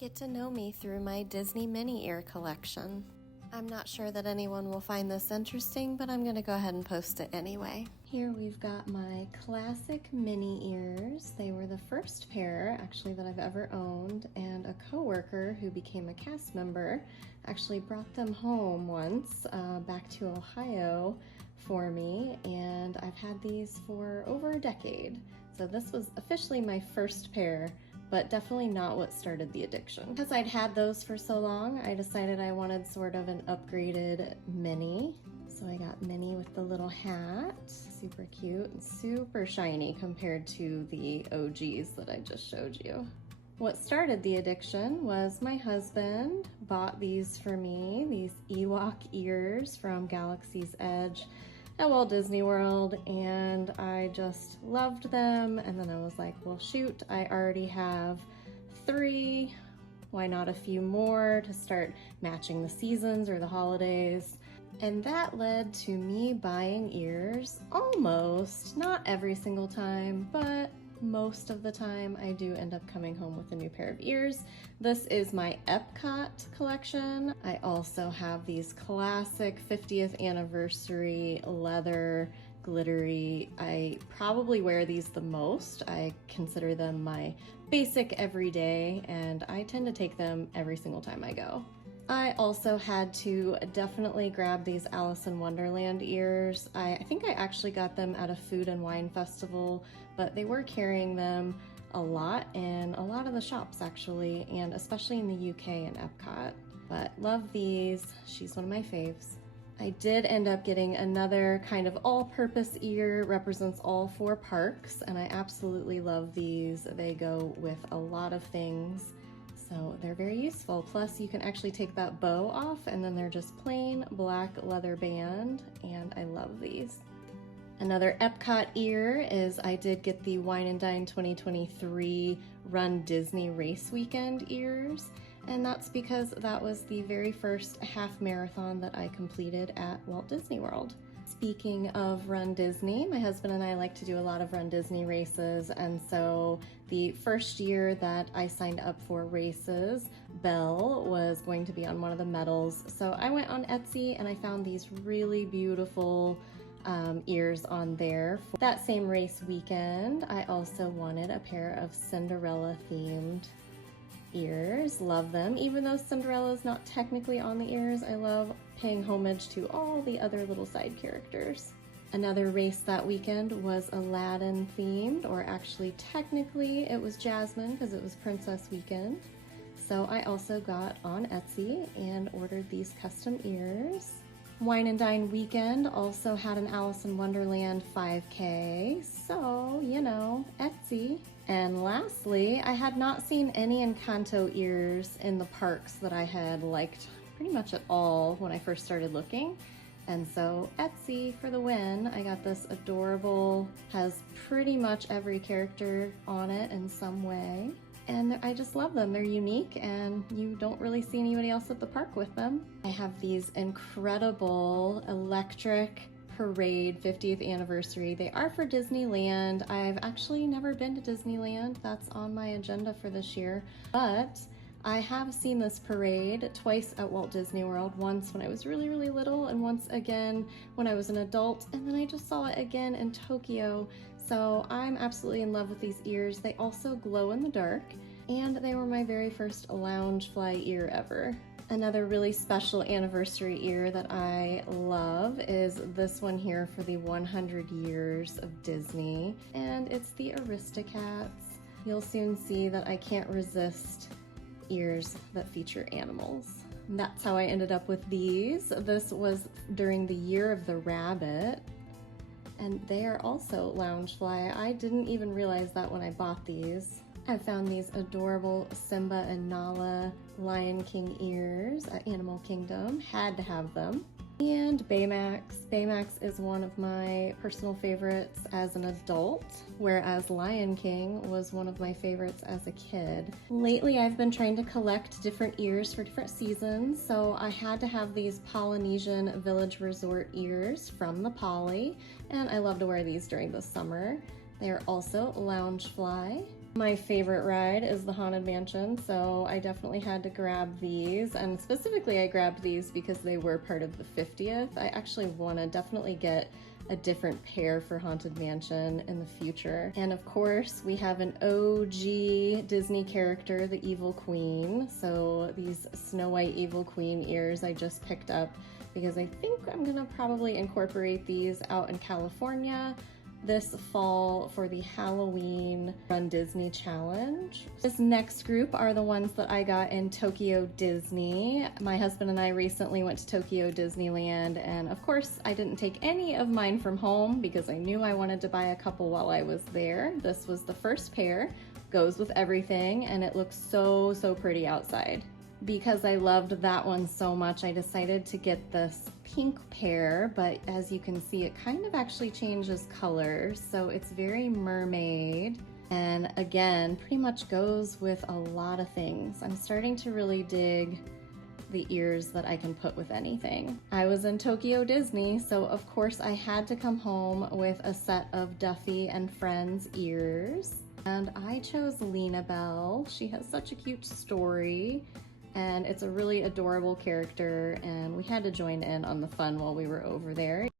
Get to know me through my Disney Minnie Ear collection. I'm not sure that anyone will find this interesting, but I'm gonna go ahead and post it anyway. Here we've got my classic Minnie Ears. They were the first pair actually that I've ever owned, and a coworker who became a cast member actually brought them home once back to Ohio for me, and I've had these for over a decade. So this was officially my first pair, but definitely not what started the addiction. Because I'd had those for so long, I decided I wanted sort of an upgraded Minnie. So I got Minnie with the little hat, super cute and super shiny compared to the OGs that I just showed you. What started the addiction was my husband bought these for me, these Ewok ears from Galaxy's Edge at Walt Disney World, and I just loved them. And then I was like, well shoot, I already have 3, why not a few more to start matching the seasons or the holidays? And that led to me buying ears almost, not every single time, but most of the time I do end up coming home with a new pair of ears. This is my Epcot collection. I also have these classic 50th anniversary leather glittery. I probably wear these the most. I consider them my basic everyday, and I tend to take them every single time I go. I also had to definitely grab these Alice in Wonderland ears. I think I actually got them at a food and wine festival, but they were carrying them a lot in a lot of the shops actually, and especially in the UK and Epcot. But love these, she's one of my faves. I did end up getting another kind of all-purpose ear, represents all 4 parks, and I absolutely love these. They go with a lot of things. So they're very useful. Plus you can actually take that bow off and then they're just plain black leather band, and I love these. Another Epcot ear is I did get the Wine and Dine 2023 Run Disney Race Weekend ears, and that's because that was the very first half marathon that I completed at Walt Disney World. Speaking of Run Disney, my husband and I like to do a lot of Run Disney races, and so the first year that I signed up for races, Belle was going to be on one of the medals. So I went on Etsy and I found these really beautiful ears on there. For that same race weekend, I also wanted a pair of Cinderella themed ears. Love them. Even though Cinderella's not technically on the ears, I love paying homage to all the other little side characters. Another race that weekend was Aladdin themed, or actually technically it was Jasmine because it was Princess Weekend. So I also got on Etsy and ordered these custom ears. Wine and Dine weekend also had an Alice in Wonderland 5K, so you know, Etsy. And lastly, I had not seen any Encanto ears in the parks that I had liked pretty much at all when I first started looking. And so Etsy for the win. I got this adorable, has pretty much every character on it in some way. And I just love them. They're unique and you don't really see anybody else at the park with them. I have these incredible electric parade 50th anniversary. They are for Disneyland. I've actually never been to Disneyland. That's on my agenda for this year, but I have seen this parade twice at Walt Disney World, once when I was really, really little and once again when I was an adult, and then I just saw it again in Tokyo. So I'm absolutely in love with these ears. They also glow in the dark, and they were my very first Loungefly ear ever. Another really special anniversary ear that I love is this one here for the 100 years of Disney, and it's the Aristocats. You'll soon see that I can't resist ears that feature animals. And that's how I ended up with these. This was during the year of the rabbit, and they are also Loungefly. I didn't even realize that when I bought these. I found these adorable Simba and Nala Lion King ears at Animal Kingdom. Had to have them. And Baymax. Baymax is one of my personal favorites as an adult, whereas Lion King was one of my favorites as a kid. Lately, I've been trying to collect different ears for different seasons, so I had to have these Polynesian Village Resort ears from the Poly, and I love to wear these during the summer. They are also Loungefly. My favorite ride is the Haunted Mansion, so I definitely had to grab these, and specifically I grabbed these because they were part of the 50th. I actually want to definitely get a different pair for Haunted Mansion in the future. And of course, we have an OG Disney character, the Evil Queen. So these Snow White Evil Queen ears I just picked up because I think I'm gonna probably incorporate these out in California this fall for the Halloween Run Disney Challenge. This next group are the ones that I got in Tokyo Disney. My husband and I recently went to Tokyo Disneyland, and of course I didn't take any of mine from home because I knew I wanted to buy a couple while I was there. This was the first pair, goes with everything, and it looks so pretty outside. Because I loved that one so much, I decided to get this pink pair, but as you can see, it kind of actually changes colors, so it's very mermaid, and again, pretty much goes with a lot of things. I'm starting to really dig the ears that I can put with anything. I was in Tokyo Disney, so of course I had to come home with a set of Duffy and Friends ears, and I chose Lena Bell. She has such a cute story, and it's a really adorable character, and we had to join in on the fun while we were over there.